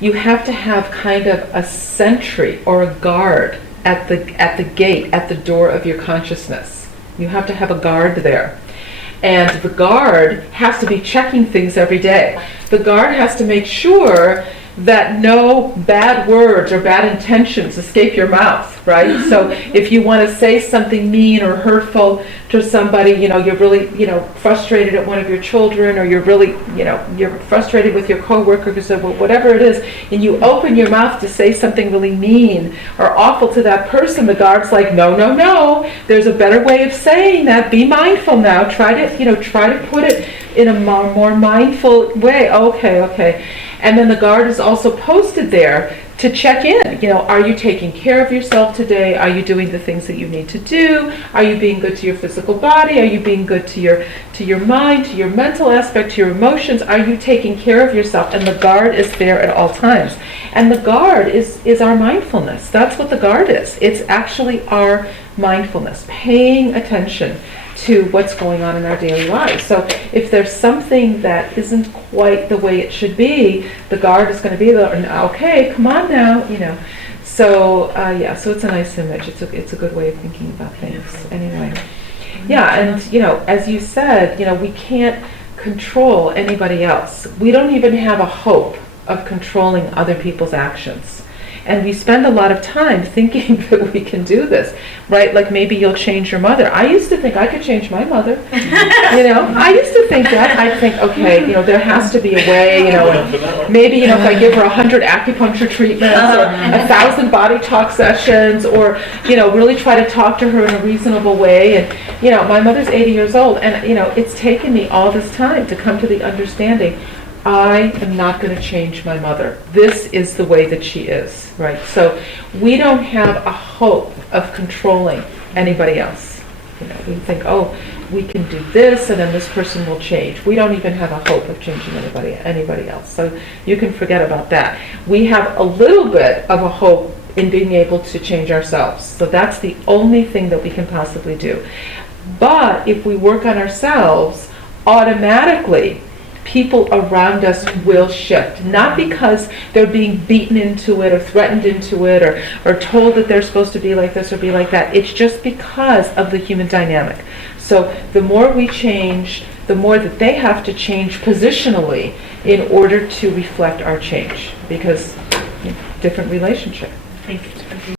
you have to have kind of a sentry or a guard at the gate, at the door of your consciousness. You have to have a guard there. And the guard has to be checking things every day. The guard has to make sure that no bad words or bad intentions escape your mouth, right? So if you want to say something mean or hurtful to somebody, you're really, frustrated at one of your children, or you're really, you're frustrated with your coworkers or whatever it is, and you open your mouth to say something really mean or awful to that person, the guard's like, no, no, no, there's a better way of saying that. Be mindful now. Try to put it in a more mindful way. Okay. And then the guard is also posted there to check in. Are you taking care of yourself today? Are you doing the things that you need to do? Are you being good to your physical body? Are you being good to your mind, to your mental aspect, to your emotions? Are you taking care of yourself? And the guard is there at all times. And the guard is our mindfulness. That's what the guard is. It's actually our mindfulness, paying attention to what's going on in our daily lives. So if there's something that isn't quite the way it should be, the guard is going to be there, and okay, come on now, So so it's a nice image. It's a good way of thinking about things. Anyway, and as you said, we can't control anybody else. We don't even have a hope of controlling other people's actions. And we spend a lot of time thinking that we can do this, right? Like maybe you'll change your mother. I used to think I could change my mother. I used to think that. I'd think, okay, there has to be a way, and maybe, if I give her 100 acupuncture treatments or 1,000 body talk sessions, or, really try to talk to her in a reasonable way. And, my mother's 80 years old, and, it's taken me all this time to come to the understanding I am not going to change my mother. This is the way that she is, right? So we don't have a hope of controlling anybody else. We think, we can do this and then this person will change. We don't even have a hope of changing anybody else. So you can forget about that. We have a little bit of a hope in being able to change ourselves. So that's the only thing that we can possibly do. But if we work on ourselves, automatically people around us will shift, not because they're being beaten into it or threatened into it or told that they're supposed to be like this or be like that. It's just because of the human dynamic. So the more we change, the more that they have to change positionally in order to reflect our change, because different relationship. Thank you.